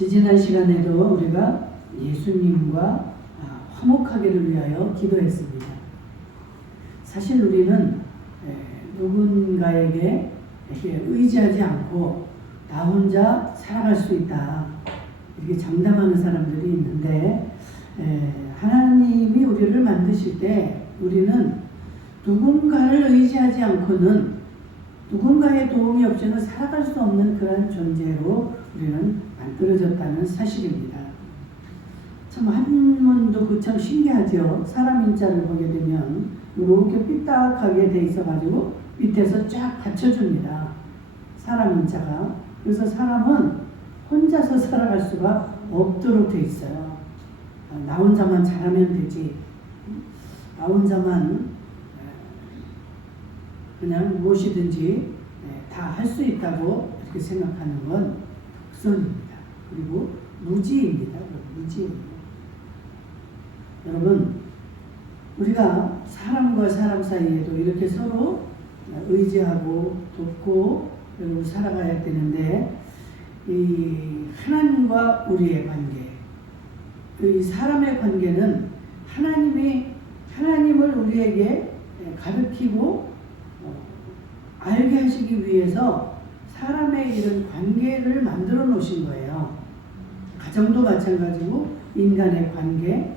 지지난 시간에도 우리가 예수님과 화목하기를 위하여 기도했습니다. 사실 우리는 누군가에게 의지하지 않고 나 혼자 살아갈 수 있다, 이렇게 장담하는 사람들이 있는데, 하나님이 우리를 만드실 때 우리는 누군가를 의지하지 않고는, 누군가의 도움이 없이는 살아갈 수 없는 그런 존재로 우리는 만들어졌다는 사실입니다. 참 한문도 그 참 신기하죠. 사람 인자를 보게 되면 이렇게 삐딱하게 돼 있어가지고 밑에서 쫙 받쳐줍니다. 사람 인자가. 그래서 사람은 혼자서 살아갈 수가 없도록 돼 있어요. 나 혼자만 잘하면 되지, 나 혼자만 그냥 무엇이든지 다 할 수 있다고 이렇게 생각하는 건 독선입니다. 그리고 무지입니다. 무지입니다. 여러분, 우리가 사람과 사람 사이에도 이렇게 서로 의지하고 돕고 그리고 살아가야 되는데, 이 하나님과 우리의 관계, 이 사람의 관계는 하나님을 우리에게 가르치고 알게 하시기 위해서 사람의 이런 관계를 만들어 놓으신 거예요. 가정도 마찬가지고 인간의 관계,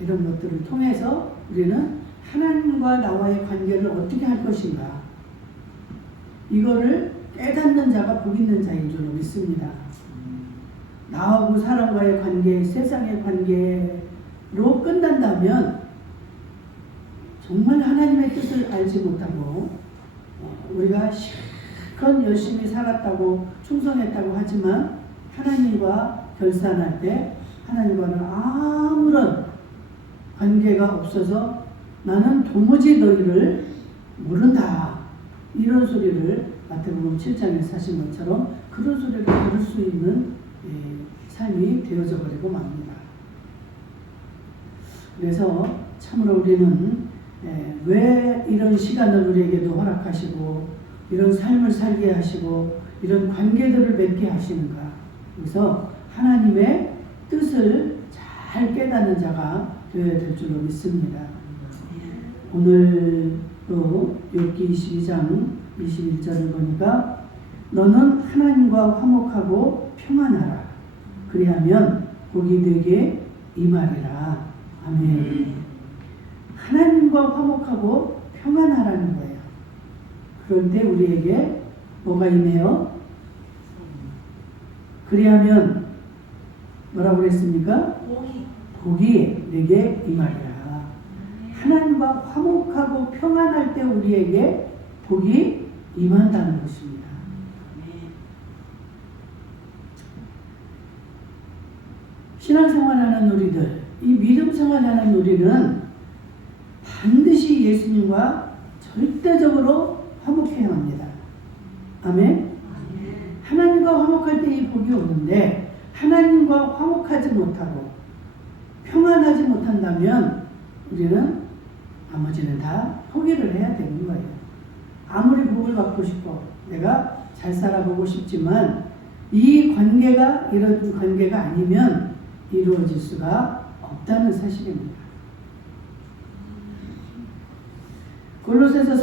이런 것들을 통해서 우리는 하나님과 나와의 관계를 어떻게 할 것인가, 이거를 깨닫는 자가 복 있는 자인 줄로 믿습니다. 나하고 사람과의 관계, 세상의 관계로 끝난다면 정말 하나님의 뜻을 알지 못하고, 우리가 실컷 열심히 살았다고 충성했다고 하지만 하나님과 결산할 때 하나님과는 아무런 관계가 없어서 나는 도무지 너희를 모른다, 이런 소리를 마태복음 7장에서 하신 것처럼 그런 소리를 들을 수 있는 삶이 되어져 버리고 맙니다. 그래서 참으로 우리는 왜 이런 시간을 우리에게도 허락하시고 이런 삶을 살게 하시고 이런 관계들을 맺게 하시는가. 그래서 하나님의 뜻을 잘 깨닫는 자가 되어야 될 줄로 믿습니다. 오늘도 욥기 22장 21절을 보니까 너는 하나님과 화목하고 평안하라, 그리하면 복이 너에게 임하리라. 아멘. 하나님과 화목하고 평안하라는 거예요. 그런데 우리에게 뭐가 임해요? 그리하면 뭐라고 그랬습니까? 복이 내게 임하리라. 하나님과 화목하고 평안할 때 우리에게 복이 임한다는 것입니다. 신앙생활하는 우리들, 이 믿음생활하는 우리는 반드시 예수님과 절대적으로 화목해야 합니다. 아멘? 하나님과 화목할 때 이 복이 오는데, 하나님과 화목하지 못하고 평안하지 못한다면 우리는 나머지는 다 포기를 해야 되는 거예요. 아무리 복을 받고 싶고 내가 잘 살아보고 싶지만 이 관계가 이런 관계가 아니면 이루어질 수가 없다는 사실입니다. 골로새서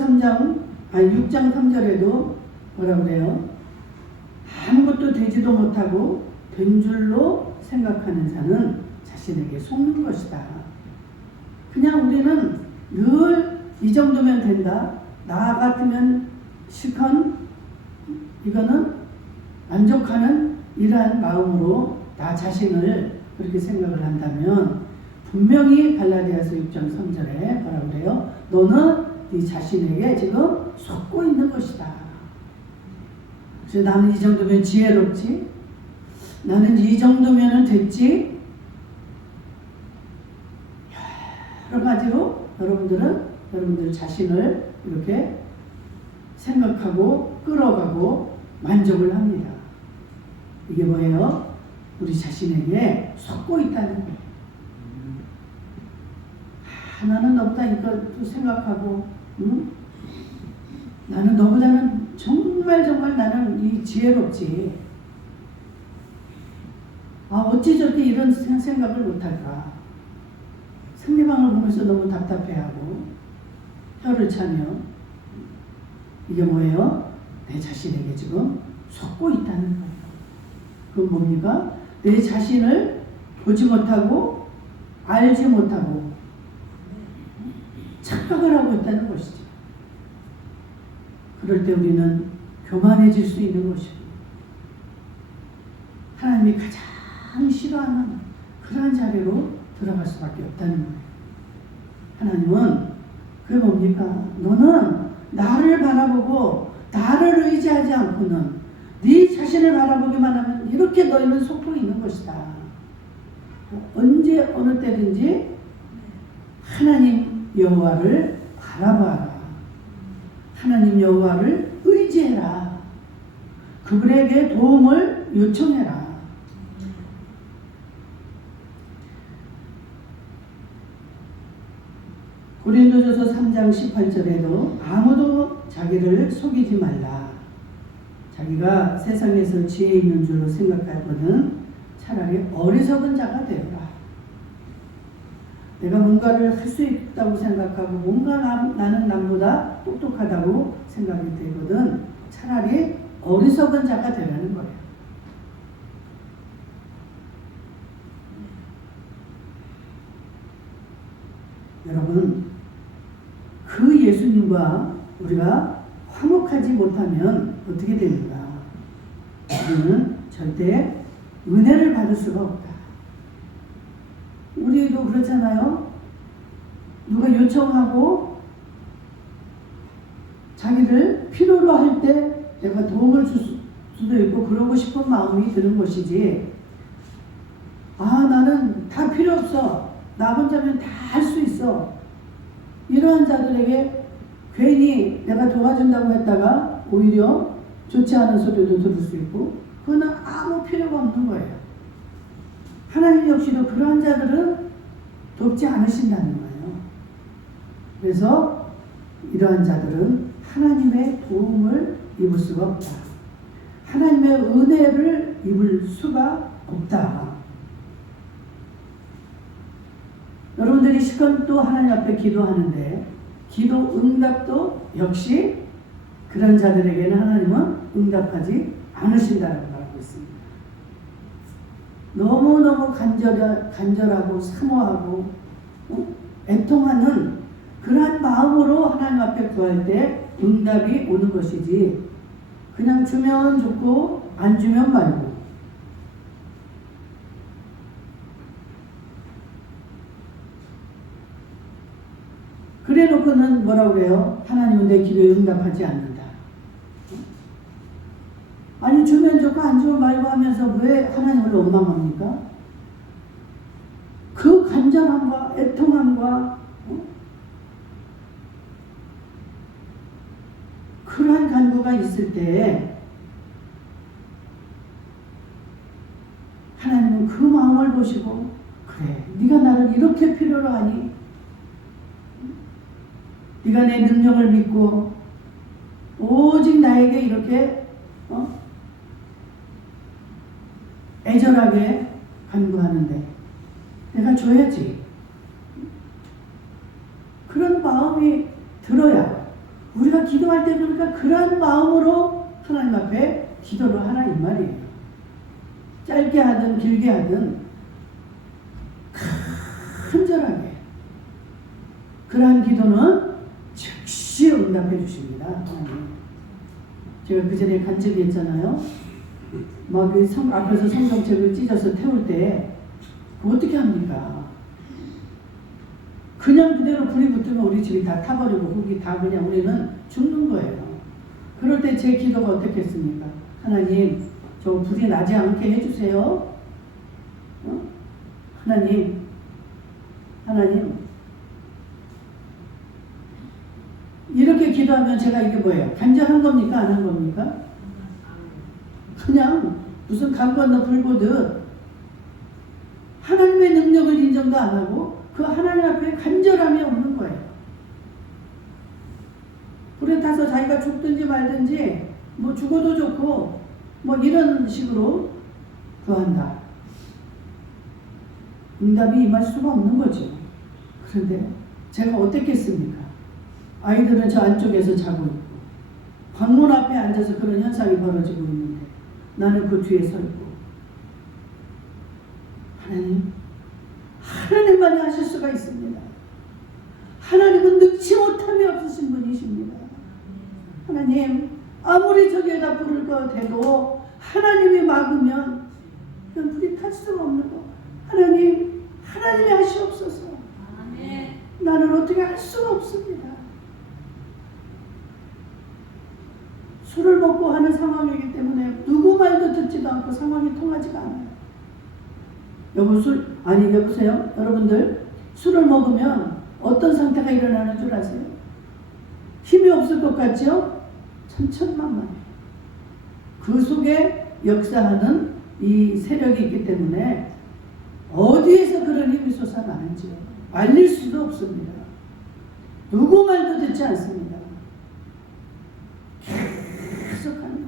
6장 3절에도 뭐라고 그래요? 아무것도 되지도 못하고 된 줄로 생각하는 자는 자신에게 속는 것이다. 그냥 우리는 늘 이 정도면 된다, 나 같으면 실컷 이거는 만족하는 이러한 마음으로 나 자신을 그렇게 생각을 한다면 분명히 갈라디아서 6장 3절에 뭐라고 그래요? 너는 네 자신에게 지금 속고 있는 것이다. 그래서 나는 이 정도면 지혜롭지, 나는 이 정도면 됐지, 여러 가지로 여러분들 자신을 이렇게 생각하고 끌어가고 만족을 합니다. 이게 뭐예요? 우리 자신에게 속고 있다는 거예요. 나는 너보다 이것도 생각하고, 나는 너보다는 정말 나는 이 지혜롭지. 어찌 저렇게 이런 생각을 못할까? 상대방을 보면서 너무 답답해하고 혀를 차며 이게 뭐예요? 내 자신에게 지금 속고 있다는 거예요. 그건 뭡니까? 내 자신을 보지 못하고 알지 못하고 착각을 하고 있다는 것이죠. 그럴 때 우리는 교만해질 수 있는 것이고 하나님이 가장 싫어하는 그러한 자리로 들어갈 수밖에 없다는 거예요. 하나님은 그게 뭡니까? 너는 나를 바라보고 나를 의지하지 않고는 네 자신을 바라보기만 하면 이렇게 너희는 속고 있는 것이다. 언제 어느 때든지 하나님 여호와를 바라봐라. 하나님 여호와를 의지해라. 그분에게 도움을 요청해라. 고린도전서 3장 18절에도 아무도 자기를 속이지 말라. 자기가 세상에서 지혜 있는 줄로 생각하거든 차라리 어리석은 자가 되어라. 내가 뭔가를 할 수 있다고 생각하고 뭔가 나는 남보다 똑똑하다고 생각이 되거든 차라리 어리석은 자가 되라는 거예요. 여러분, 그 예수님과 우리가 화목하지 못하면 어떻게 됩니까? 우리는 절대 은혜를 받을 수가 없다. 우리도 그렇잖아요. 누가 요청하고 자기를 필요로 할 때 내가 도움을 줄 수도 있고 그러고 싶은 마음이 드는 것이지, 나는 다 필요 없어, 나 혼자면 다 할 수 있어, 이러한 자들에게 괜히 내가 도와준다고 했다가 오히려 좋지 않은 소리도 들을 수 있고 그거는 아무 필요가 없는 거예요. 하나님 역시도 그러한 자들은 돕지 않으신다는 거예요. 그래서 이러한 자들은 하나님의 도움을 입을 수가 없다. 하나님의 은혜를 입을 수가 없다. 여러분들이 시간 또 하나님 앞에 기도하는데 기도 응답도 역시 그런 자들에게는 하나님은 응답하지 않으신다라고 말하고 있습니다. 너무너무 간절하고 사모하고 애통하는 그러한 마음으로 하나님 앞에 구할 때 응답이 오는 것이지, 그냥 주면 좋고 안 주면 말고. 그래 놓고는 뭐라고 그래요? 하나님은 내 기도에 응답하지 않는다. 아니 주면 좋고 안 주면 말고 하면서 왜 하나님을 원망합니까? 그 간절함과 애통함과 그러한 간구가 있을 때 하나님은 그 마음을 보시고, 그래 네가 나를 이렇게 필요로 하니, 네가 내 능력을 믿고 오직 나에게 이렇게 애절하게 간구하는데 내가 줘야지. 그런 마음이 들어야 우리가 기도할 때 보니까 그런 마음으로 하나님 앞에 기도를 하라 이 말이에요. 짧게 하든 길게 하든 간절하게 그러한 기도는 즉시 응답해 주십니다. 제가 그 전에 간 적이 있잖아요. 막 앞에서 성경책을 찢어서 태울 때 그거 어떻게 합니까? 그냥 그대로 불이 붙으면 우리 집이 다 타버리고 거기 다 그냥 우리는 죽는 거예요. 그럴 때 제 기도가 어떻겠습니까? 하나님, 저 불이 나지 않게 해주세요. 하나님, 이렇게 기도하면 제가 이게 뭐예요? 간절한 겁니까? 안 한 겁니까? 그냥 무슨 강 건너 불 보듯 하나님의 능력을 인정도 안 하고 그 하나님 앞에 간절함이 없는 거예요. 불에 타서 자기가 죽든지 말든지 뭐 죽어도 좋고 뭐 이런 식으로 구한다. 응답이 임할 수가 없는 거죠. 그런데 제가 어떻겠습니까? 아이들은 저 안쪽에서 자고 있고 방문 앞에 앉아서 그런 현상이 벌어지고 있는데 나는 그 뒤에 서 있고 하나님만이 하실 수가 있습니다. 하나님은 능치 못함이 없으신 분이십니다. 하나님 아무리 저기에다 불을 꺼대도 하나님이 막으면 그건 불이 탈 수가 없는 거. 하나님이 하시옵소서. 나는 어떻게 할 수가 없습니다. 술을 먹고 하는 상황이기 때문에 누구 말도 듣지도 않고 상황이 통하지가 않아요. 여보세요? 여러분들 술을 먹으면 어떤 상태가 일어나는 줄 아세요? 힘이 없을 것 같죠? 천천만만해. 그 속에 역사하는 이 세력이 있기 때문에 어디에서 그런 힘이 솟아나는지 알릴 수도 없습니다. 누구 말도 듣지 않습니다. 계속 하는 거예요.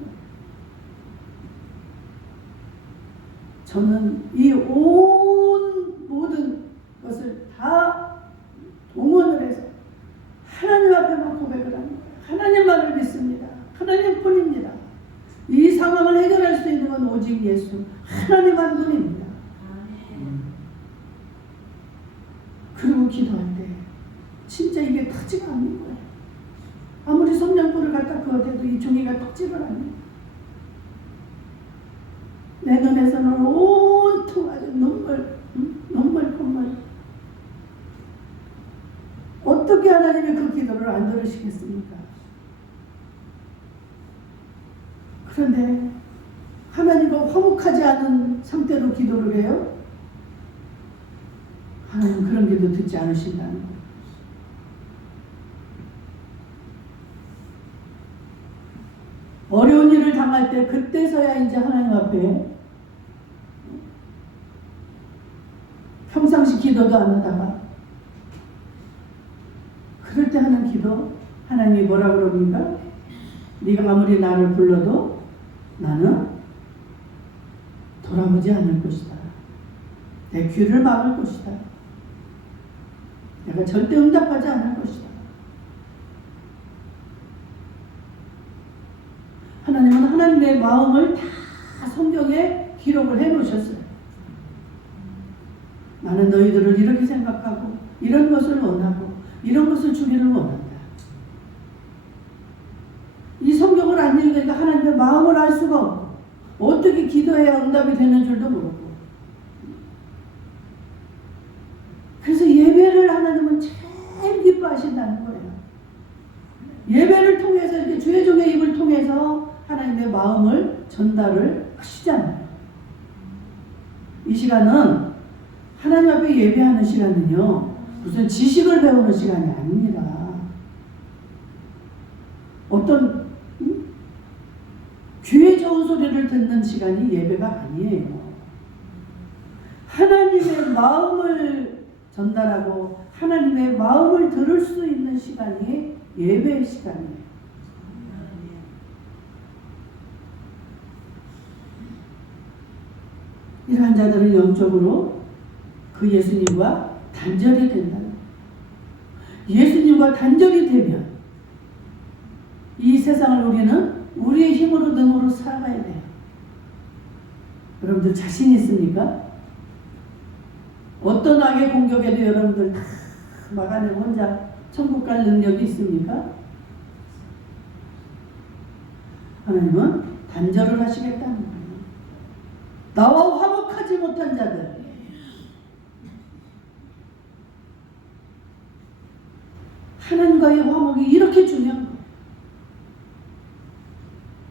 저는 이 온 모든 것을 다 동원을 해서 하나님 앞에만 고백을 하는 거예요. 하나님만을 믿습니다. 하나님뿐입니다. 이 상황을 해결할 수 있는 건 오직 예수 하나님 한 분입니다. 그리고 기도할 때 진짜 이게 터지가 않는 거예요. 아무리 성냥불을 갖다 그어대도 이 종이가 터지를 않는 거예요. 내 눈에서는 온통 아주 눈물 콧물. 어떻게 하나님이 그 기도를 안 들으시겠습니까? 그런데 하나님과 화목하지 않은 상태로 기도를 해요? 하나님 그런 기도 듣지 않으신다는 거예요. 어려운 일을 당할 때 그때서야 이제 하나님 앞에 평상시 기도도 안 하다가 그럴 때 하는 기도 하나님이 뭐라 그럽니까? 네가 아무리 나를 불러도 나는 돌아보지 않을 것이다. 내 귀를 막을 것이다. 내가 절대 응답하지 않을 것이다. 하나님은 하나님의 마음을 다 성경에 기록을 해 놓으셨어요. 나는 너희들을 이렇게 생각하고 이런 것을 원하고 이런 것을 주기를 원한다. 이 성경을 안 읽으니까 하나님의 마음을 알 수가 없고 어떻게 기도해야 응답이 되는 줄도 모르고 그래서 예배를 하나님은 제일 기뻐하신다는 거예요. 예배를 통해서 이렇게 주의 종의 입을 통해서 하나님의 마음을 전달을 하시잖아요. 이 시간은 하나님 앞에 예배하는 시간은요 무슨 지식을 배우는 시간이 아닙니다. 어떤 귀에 좋은 소리를 듣는 시간이 예배가 아니에요. 하나님의 마음을 전달하고 하나님의 마음을 들을 수 있는 시간이 예배의 시간이에요. 이러한 자들은 영적으로 그 예수님과 단절이 된다는 거예요. 예수님과 단절이 되면 이 세상을 우리는 우리의 힘으로 능으로 살아가야 돼요. 여러분들 자신 있습니까? 어떤 악의 공격에도 여러분들 다 막아내고 혼자 천국 갈 능력이 있습니까? 하나님은 단절을 하시겠다는 거예요. 나와 화목하지 못한 자들, 하나님과의 화목이 이렇게 중요한 거예요.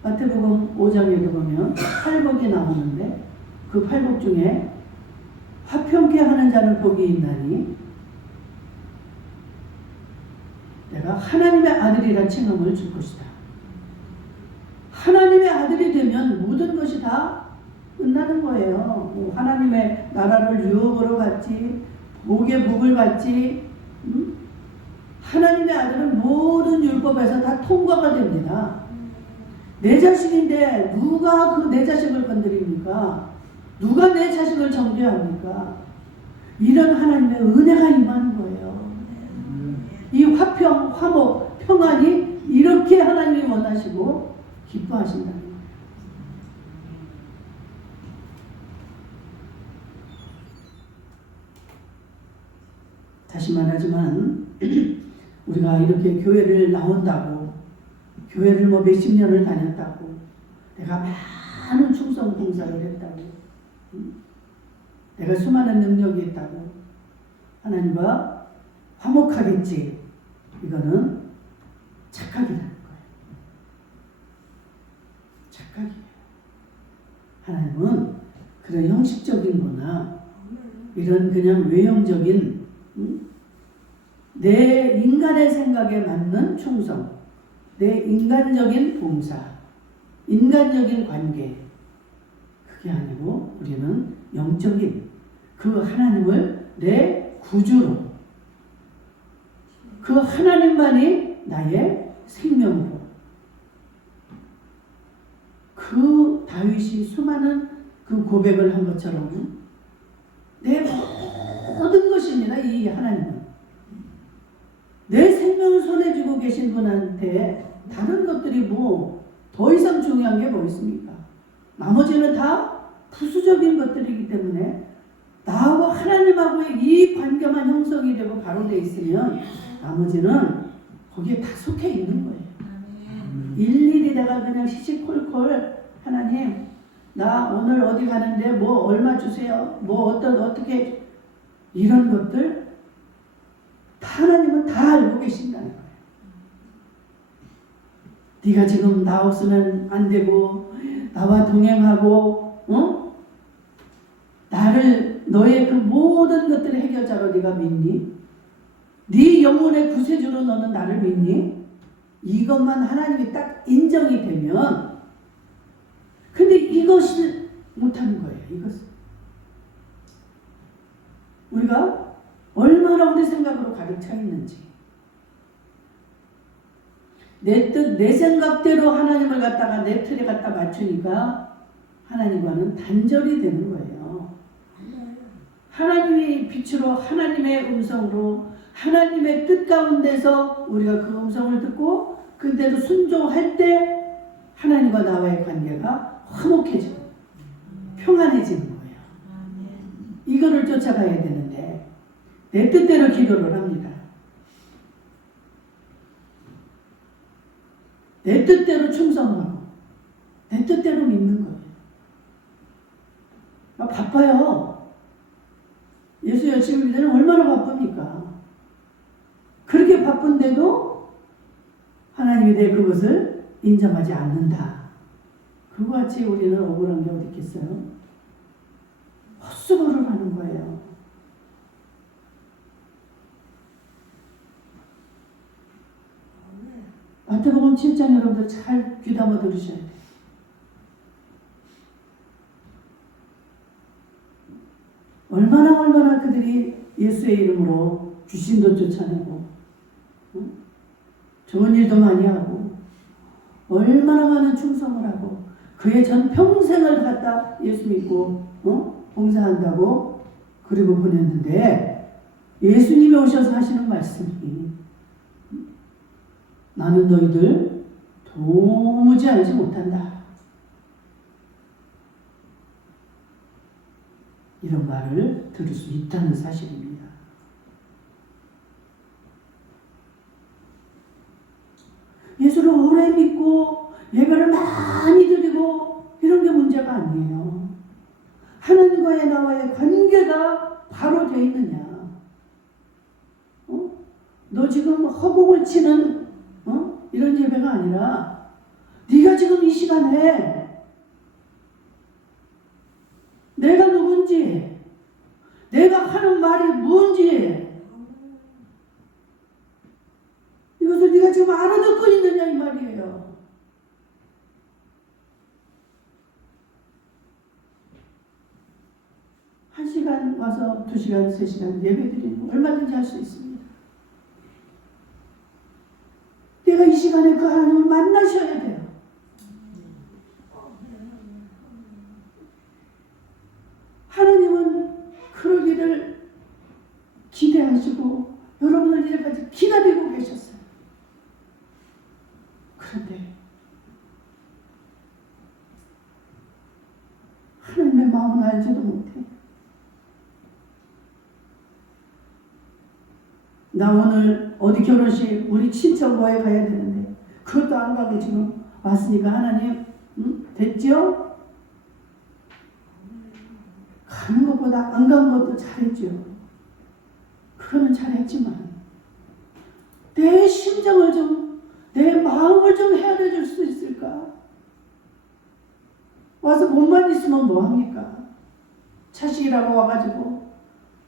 마태복음 5장에도 보면 팔복이 나오는데 그 팔복 중에 화평케 하는 자는 복이 있나니 내가 하나님의 아들이라 칭함을 줄 것이다. 하나님의 아들이 되면 모든 것이 다 끝나는 거예요. 뭐 하나님의 나라를 유업으로 받지, 복의 복을 받지, 하나님의 아들은 모든 율법에서 다 통과가 됩니다. 내 자식인데 누가 그 내 자식을 건드립니까? 누가 내 자식을 정죄합니까? 이런 하나님의 은혜가 임하는 거예요. 이 화평, 화목, 평안이 이렇게 하나님이 원하시고 기뻐하신다는 거예요. 다시 말하지만 우리가 이렇게 교회를 나온다고, 교회를 뭐 몇십 년을 다녔다고, 내가 많은 충성 봉사를 했다고, 내가 수많은 능력이 있다고 하나님과 화목하겠지, 이거는 착각이라는 거예요. 착각이에요. 하나님은 그런 형식적인 거나 이런 그냥 외형적인 내 인간의 생각에 맞는 충성, 내 인간적인 봉사, 인간적인 관계, 그게 아니고 우리는 영적인 그 하나님을 내 구주로, 그 하나님만이 나의 생명으로, 그 다윗이 수많은 그 고백을 한 것처럼 내 모든 것입니다. 이 하나님은 내 생명을 손에 쥐고 계신 분한테 다른 것들이 뭐 더 이상 중요한 게 뭐 있습니까? 나머지는 다 부수적인 것들이기 때문에 나하고 하나님하고의 이 관계만 형성이 되고 바로 돼 있으면 나머지는 거기에 다 속해 있는 거예요. 일일이 내가 그냥 시시콜콜 하나님 나 오늘 어디 가는데 뭐 얼마 주세요, 뭐 어떻게, 이런 것들 하나님은 다 알고 계신다는 거예요. 네가 지금 나 없으면 안 되고 나와 동행하고 나를 너의 그 모든 것들의 해결자로 네가 믿니? 네 영혼의 구세주로 너는 나를 믿니? 이것만 하나님이 딱 인정이 되면, 근데 이것을 못하는 거예요. 이것을 우리가 얼마나 우리 생각으로 가득 차 있는지, 내 뜻, 내 생각대로 하나님을 갖다가 내 틀에 갖다 맞추니까 하나님과는 단절이 되는 거예요. 하나님의 빛으로, 하나님의 음성으로, 하나님의 뜻 가운데서 우리가 그 음성을 듣고 그대로 순종할 때 하나님과 나와의 관계가 화목해지고 평안해지는 거예요. 이거를 쫓아가야 되는데 내 뜻대로 기도를 합니다. 내 뜻대로 충성하고 내 뜻대로 믿는 거예요. 바빠요. 예수 열심히 믿으면 얼마나 바쁩니까? 그렇게 바쁜데도 하나님이 내 그것을 인정하지 않는다. 그와 같이 우리는 억울한 게 어디 있겠어요? 헛수고를 하는 거예요. 마태복음 7장 여러분들 잘 귀담아 들으셔야 돼요. 얼마나 그들이 예수의 이름으로 귀신도 쫓아내고 좋은 일도 많이 하고 얼마나 많은 충성을 하고 그의 전 평생을 갖다 예수 믿고 봉사한다고 그리고 보냈는데, 예수님이 오셔서 하시는 말씀이 나는 너희들 도무지 알지 못한다. 이런 말을 들을 수 있다는 사실입니다. 예수를 오래 믿고 예배를 많이 드리고 이런 게 문제가 아니에요. 하나님과의 나와의 관계가 바로 돼 있느냐. 너 지금 허공을 치는 이런 예배가 아니라 네가 지금 이 시간에 내가 누군지, 내가 하는 말이 뭔지 이것을 네가 지금 알아듣고 있느냐 이 말이에요. 한 시간 와서 2시간, 3시간 예배 드리는 거 얼마든지 할 수 있습니다. 내가 이 시간에 그 하나님을 만나셔야 돼요. 하나님은 그러기를 하나님 마음은 알지도 못해. 나 오늘 어디 결혼식 우리 친척 뭐에 가야 되는데 그것도 안 가고 지금 왔으니까 하나님 됐죠? 가는 것보다 안 간 것도 잘했죠. 그거는 잘했지만 내 심정을 좀, 내 마음을 좀 헤아려 줄 수 있을까? 와서 몸만 있으면 뭐합니까? 자식이라고 와가지고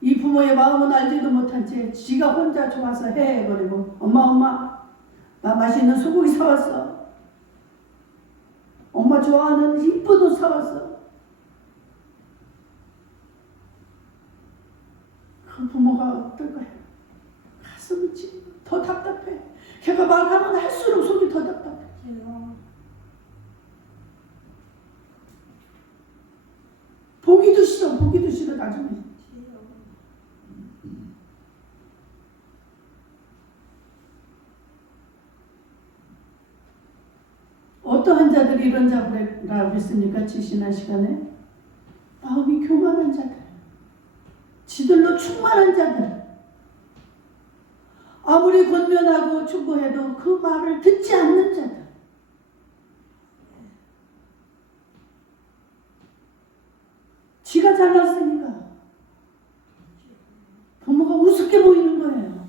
이 부모의 마음은 알지도 못한 채 지가 혼자 좋아서 헤헤거리고 엄마 나 맛있는 소고기 사왔어. 엄마 좋아하는 이쁜 옷 사왔어. 그 부모가 어떨까요? 가슴이 더 답답해. 걔가 말하면 할수록 속이 더 답답해. 보기도 싫어 나중에. 어떠한 자들이 이런 자라고 했습니까? 지신한 시간에 마음이 교만한 자들, 지들로 충만한 자들, 아무리 권면하고 충고해도 그 말을 듣지 않는 자들, 지가 잘났으니까 부모가 우습게 보이는 거예요.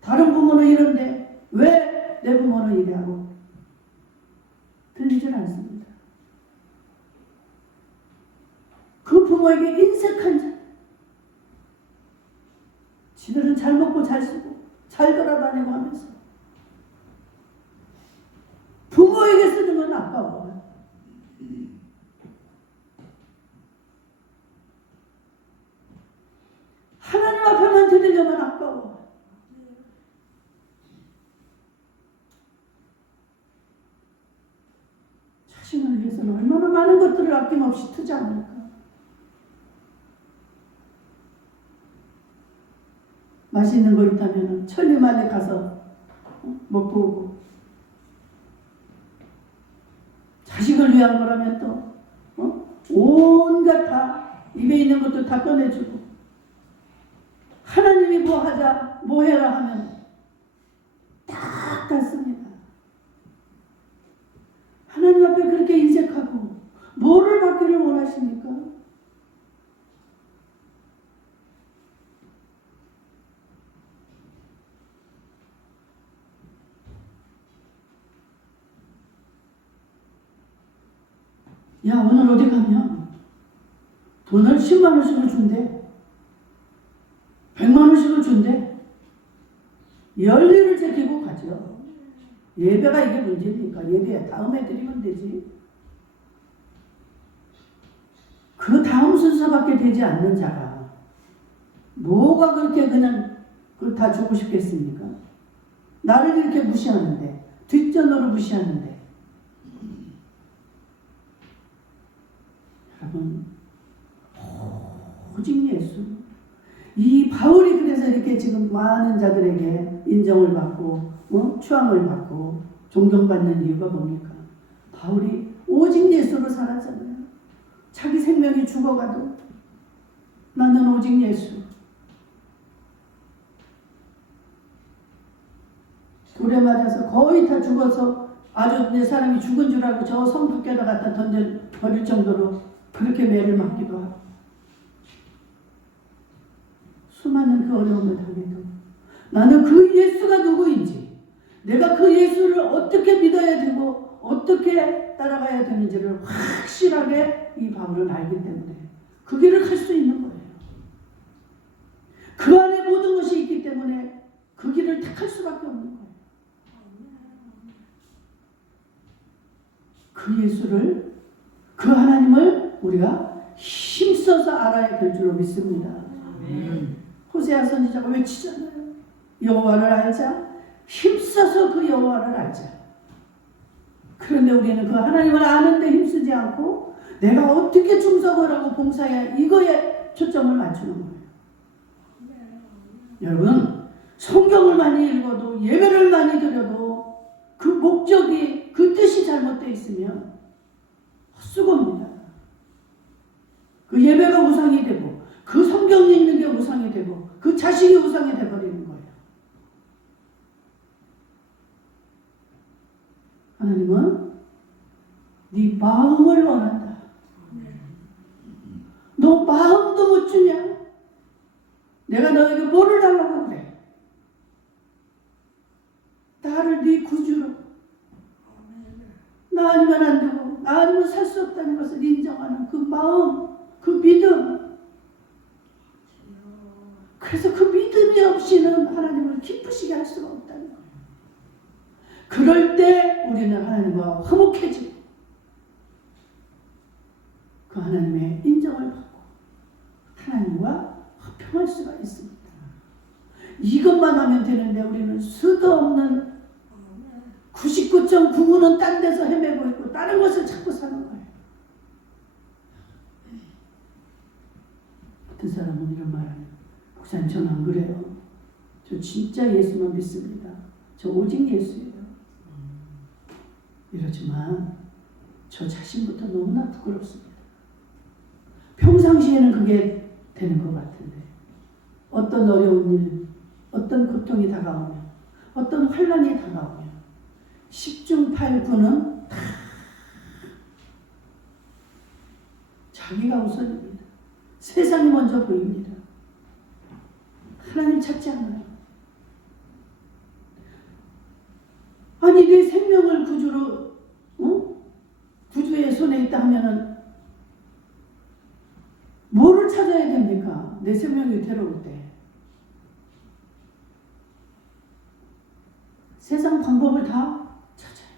다른 부모는 이런데 왜 내 부모는 이래 하고 들리질 않습니다. 그 부모에게 인색한 자, 지들은 잘 먹고 잘 쓰고 잘 돌아다니고 하면서 부모에게 쓰는 건 아까워. 하나님 앞에만 드리려면 아까워. 자신을 위해서는 얼마나 많은 것들을 아낌없이 투자합니까? 맛있는 거 있다면 천리만에 가서 먹고 오고, 자식을 위한 거라면 또 온갖 다 입에 있는 것도 다 꺼내주고, 하나님이 뭐 하자 뭐 해라 하면 딱 갔습니다. 하나님 앞에 그렇게 인색하고 뭐를 받기를 원하십니까? 야, 오늘 어디 가면 돈을 10만 원씩을 준대. 100만 원씩을 준대. 열리를 제끼고 가죠. 예배가 이게 문제니까 예배 다음에 드리면 되지. 그 다음 순서밖에 되지 않는 자가 뭐가 그렇게 그냥 다 주고 싶겠습니까? 나를 이렇게 무시하는데, 뒷전으로 무시하는데. 여러분, 오직 예수. 이 바울이 그래서 이렇게 지금 많은 자들에게 인정을 받고 추앙을 받고 존경받는 이유가 뭡니까? 바울이 오직 예수로 살았잖아요. 자기 생명이 죽어가도 나는 오직 예수. 돌에 맞아서 거의 다 죽어서 아주 내 사람이 죽은 줄 알고 저 성 밖에다 갖다 버릴 정도로 그렇게 매를 맞기도 하고, 수많은 그 어려움을 당해도 나는 그 예수가 누구인지, 내가 그 예수를 어떻게 믿어야 되고 어떻게 따라가야 되는지를 확실하게 이 바울은 알기 때문에 그 길을 갈 수 있는 거예요. 그 안에 모든 것이 있기 때문에 그 길을 택할 수밖에 없는 거예요. 그 예수를, 그 하나님을 우리가 힘써서 알아야 될 줄로 믿습니다. 호세아 선지자가 외치잖아요. 여호와를 알자. 힘써서 그 여호와를 알자. 그런데 우리는 그 하나님을 아는데 힘쓰지 않고 내가 어떻게 충성을 하고 봉사해야, 이거에 초점을 맞추는 거예요. 여러분, 성경을 많이 읽어도 예배를 많이 드려도 그 목적이, 그 뜻이 잘못되어 있으면 헛수고입니다. 그 예배가 우상이 되고 그 성경 읽는 게 우상이 되고 그 자식이 우상이 돼버리는 거예요. 하나님은 네 마음을 원한다. 너 마음도 못 주냐? 내가 너에게 뭐를 달라고 그래? 나를 네 구주로, 나 아니면 안 되고 나 아니면 살 수 없다는 것을 인정하는 그 마음, 그 믿음. 그래서 그 믿음이 없이는 하나님을 기쁘시게 할 수가 없다는 거예요. 그럴 때 우리는 하나님과 화목해지고 그 하나님의 인정을 받고 하나님과 화평할 수가 있습니다. 이것만 하면 되는데 우리는 수도 없는 99.99는 딴 데서 헤매고 있고 다른 것을 찾고 사는 거예요. 어떤 사람은 이런 말 하네요. 목사님, 저는 안 그래요. 저 진짜 예수만 믿습니다. 저 오직 예수예요. 이러지만 저 자신부터 너무나 부끄럽습니다. 평상시에는 그게 되는 것 같은데 어떤 어려운 일, 어떤 고통이 다가오면, 어떤 환난이 다가오면 10중 8구는 다 자기가 우선입니다. 세상이 먼저 보입니다. 하나님 찾지 않아요. 아니 내 생명을 구주로, 구주의 손에 있다 하면은 뭐를 찾아야 됩니까? 내 생명이 괴로울 때. 세상 방법을 다 찾아요.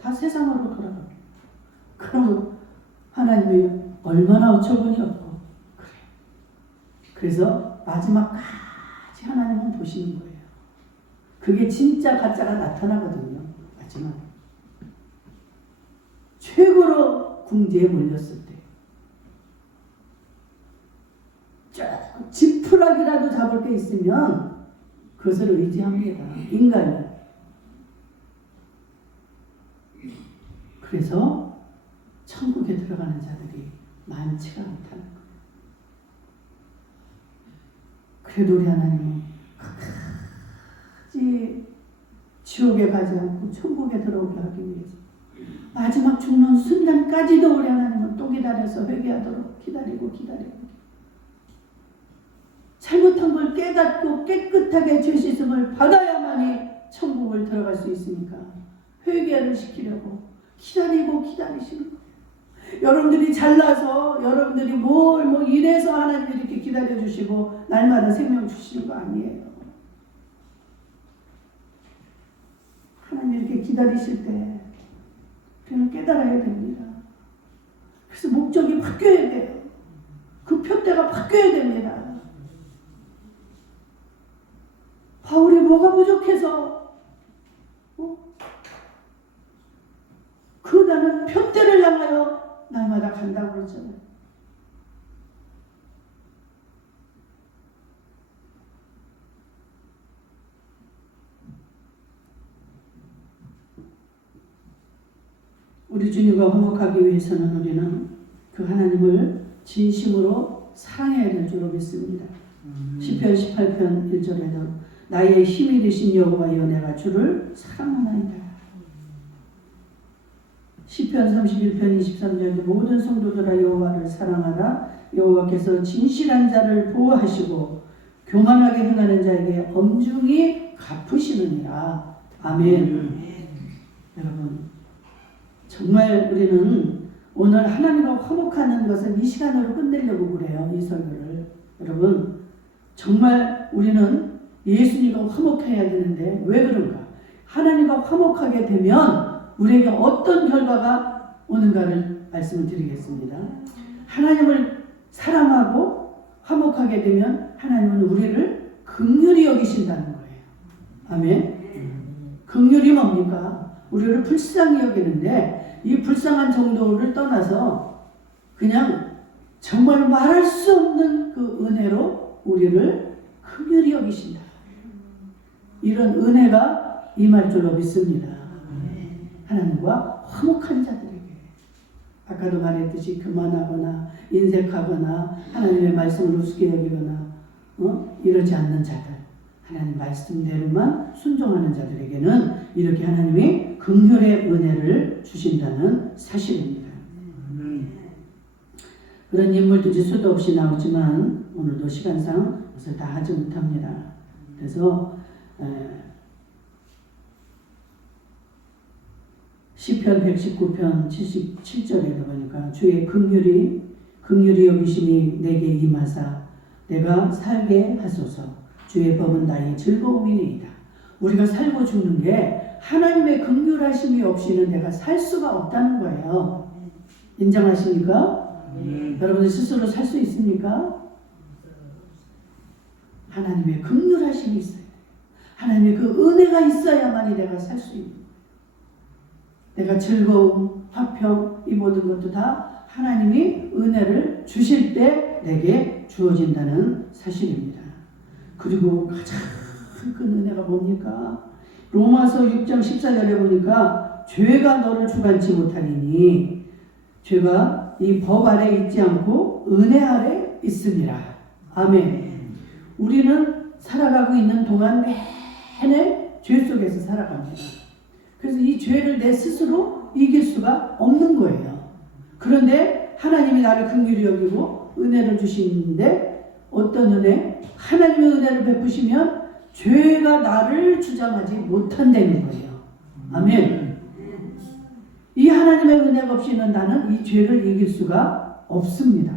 다 세상으로 돌아갑니다. 그러면 하나님이 얼마나 어처구니 없고 그래요. 그래서 마지막까지 하나님은 보시는 거예요. 그게 진짜 가짜가 나타나거든요. 마지막 최고로 궁지에 몰렸을 때 지푸라기라도 잡을 게 있으면 그것을 의지합니다. 인간이. 그래서 천국에 들어가는 자들이 많지가 않다는 거예요. 그래도 우리 하나님은 끝까지 지옥에 가지 않고 천국에 들어오게 하기 위해서 마지막 죽는 순간까지도 우리 하나님은 또 기다려서 회개하도록 기다리고 잘못한 걸 깨닫고 깨끗하게 죄 씻음을 받아야만이 천국을 들어갈 수 있으니까 회개를 시키려고 기다리시는 거예요. 여러분들이 잘나서 여러분들이 뭘 이래서 하나님이 이렇게 기다려주시고 날마다 생명 주시는 거 아니에요. 하나님 이렇게 기다리실 때 우리는 깨달아야 됩니다. 그래서 목적이 바뀌어야 돼요. 그 표대가 바뀌어야 됩니다. 바울이 뭐가 부족해서 그 나는 표대를 향하여 날마다 간다고 그러잖아요. 우리 주님과 화목하기 위해서는 우리는 그 하나님을 진심으로 사랑해야 될 줄로 믿습니다. 시편 18편 1절에는 나의 힘이 되신 여호와여 내가 주를 사랑하나이다. 시편 31편 23절도 모든 성도들아 여호와를 사랑하라. 여호와께서 진실한 자를 보호하시고 교만하게 행하는 자에게 엄중히 갚으시느니라. 아멘. 여러분 정말 우리는 오늘 하나님과 화목하는 것을 이 시간으로 끝내려고 그래요. 이 설교를. 여러분 정말 우리는 예수님과 화목해야 되는데 왜 그런가? 하나님과 화목하게 되면 우리에게 어떤 결과가 오는가를 말씀을 드리겠습니다. 하나님을 사랑하고 화목하게 되면 하나님은 우리를 긍휼히 여기신다는 거예요. 아멘. 긍휼이 뭡니까? 우리를 불쌍히 여기는데 이 불쌍한 정도를 떠나서 그냥 정말 말할 수 없는 그 은혜로 우리를 긍휼히 여기신다. 이런 은혜가 임할 줄로 믿습니다. 하나님과 화목한 자들에게 아까도 말했듯이 교만하거나 인색하거나 하나님의 말씀을 우습게 여기거나 이러지 않는 자들, 하나님 말씀대로만 순종하는 자들에게는 이렇게 하나님이 긍휼의 은혜를 주신다는 사실입니다. 그런 인물들이 수도 없이 나오지만 오늘도 시간상 그것을 다 하지 못합니다. 그래서 시편 119편 77절에 보니까 주의 긍휼이 여기심이 내게 임하사 내가 살게 하소서. 주의 법은 나의 즐거움이니이다. 우리가 살고 죽는 게 하나님의 긍휼하심이 없이는 내가 살 수가 없다는 거예요. 인정하십니까? 여러분들 스스로 살 수 있습니까? 하나님의 긍휼하심이 있어요. 하나님의 그 은혜가 있어야만이 내가 살 수 있는 거예요. 내가 즐거움, 화평 이 모든 것도 다 하나님이 은혜를 주실 때 내게 주어진다는 사실입니다. 그리고 가장 큰 은혜가 뭡니까? 로마서 6장 14절에 보니까 죄가 너를 주관치 못하리니 죄가 이 법 아래 있지 않고 은혜 아래 있습니다. 아멘. 우리는 살아가고 있는 동안 내내 죄 속에서 살아갑니다. 그래서 이 죄를 내 스스로 이길 수가 없는 거예요. 그런데 하나님이 나를 긍휼히 여기고 은혜를 주시는데 어떤 은혜? 하나님의 은혜를 베푸시면 죄가 나를 주장하지 못한다는 거예요. 아멘. 이 하나님의 은혜가 없이는 나는 이 죄를 이길 수가 없습니다.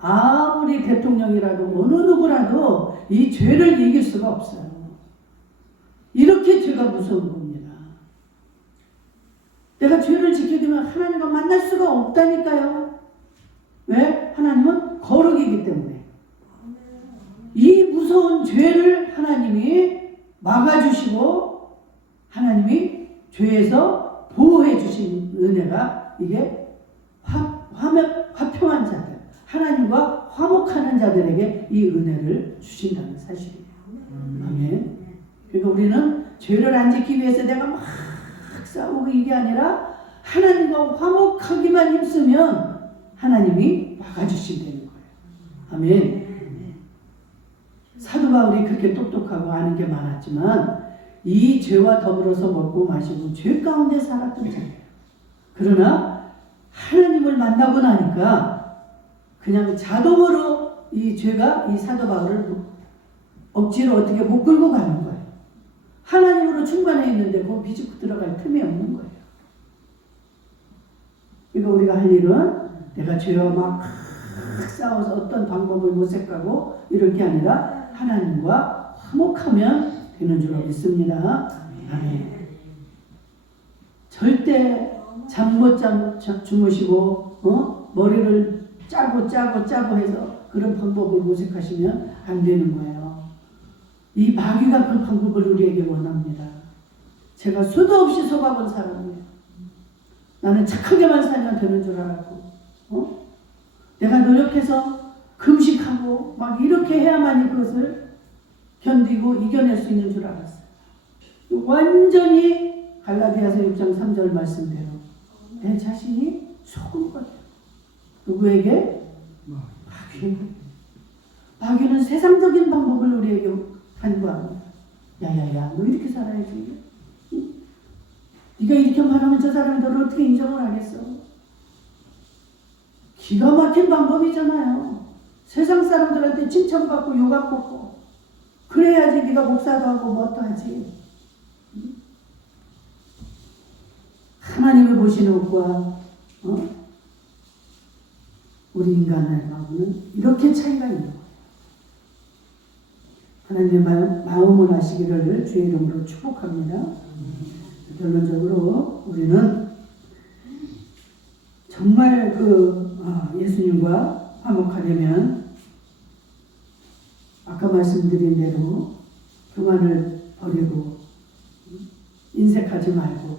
아무리 대통령이라도 어느 누구라도 이 죄를 이길 수가 없어요. 이렇게 죄가 무서운 겁니다. 내가 죄를 지키게 되면 하나님과 만날 수가 없다니까요. 왜? 하나님은 거룩이기 때문에. 이 무서운 죄를 하나님이 막아주시고 하나님이 죄에서 보호해 주신 은혜가 이게 화평한 자들, 하나님과 화목하는 자들에게 이 은혜를 주신다는 사실이에요. 아멘. 그러니까 우리는 죄를 안 지키기 위해서 내가 막 싸우고 이게 아니라 하나님과 화목하기만 힘쓰면 하나님이 막아주신다는 거예요. 아멘. 사도 바울이 그렇게 똑똑하고 아는 게 많았지만 이 죄와 더불어서 먹고 마시고 죄 가운데 살았던 자예요. 그러나 하나님을 만나고 나니까 그냥 자동으로 이 죄가 이 사도 바울을 억지로 어떻게 못 끌고 가는 거예요. 하나님으로 충만해 있는데 거기 비집고 들어갈 틈이 없는 거예요. 그러니까 우리가 할 일은 내가 죄와 막 싸워서 어떤 방법을 모색하고 이럴 게 아니라 하나님과 화목하면 되는 줄 믿습니다. 아멘. 절대 잠 못 주무시고 머리를 짜고 해서 그런 방법을 모색하시면 안 되는 거예요. 이 마귀가 그 방법을 우리에게 원합니다. 제가 수도 없이 속아본 사람이에요. 나는 착하게만 살면 되는 줄 알았고 내가 노력해서 금식하고 막 이렇게 해야만이 그것을 견디고 이겨낼 수 있는 줄 알았어요. 완전히 갈라디아서 6장 3절 말씀대로 내 자신이 속은 거예요. 누구에게? 마귀에게. 마귀는 세상적인 방법을 우리에게 간구합니다. 야야야, 너 이렇게 살아야지. 응? 네가 이렇게 말하면 저 사람이 너를 어떻게 인정을 하겠어? 기가 막힌 방법이잖아요. 세상 사람들한테 칭찬받고 요각받고 그래야지 네가 목사도 하고 뭣도 하지. 하나님을 보시는 것과 우리 인간하고는 이렇게 차이가 있는 거예요. 하나님의 마음을 아시기를 주의 이름으로 축복합니다. 결론적으로 우리는 정말 예수님과 화목하려면 아까 말씀드린 대로 교만을 버리고 인색하지 말고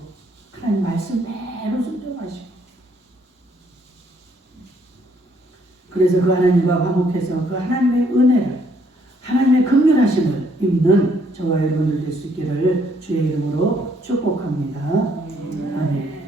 하나님 말씀대로 순종하시고 그래서 그 하나님과 화목해서 그 하나님의 은혜를 하나님의 긍휼하심을 입는 저와 여러분들 될 수 있기를 주의 이름으로 축복합니다. 아멘.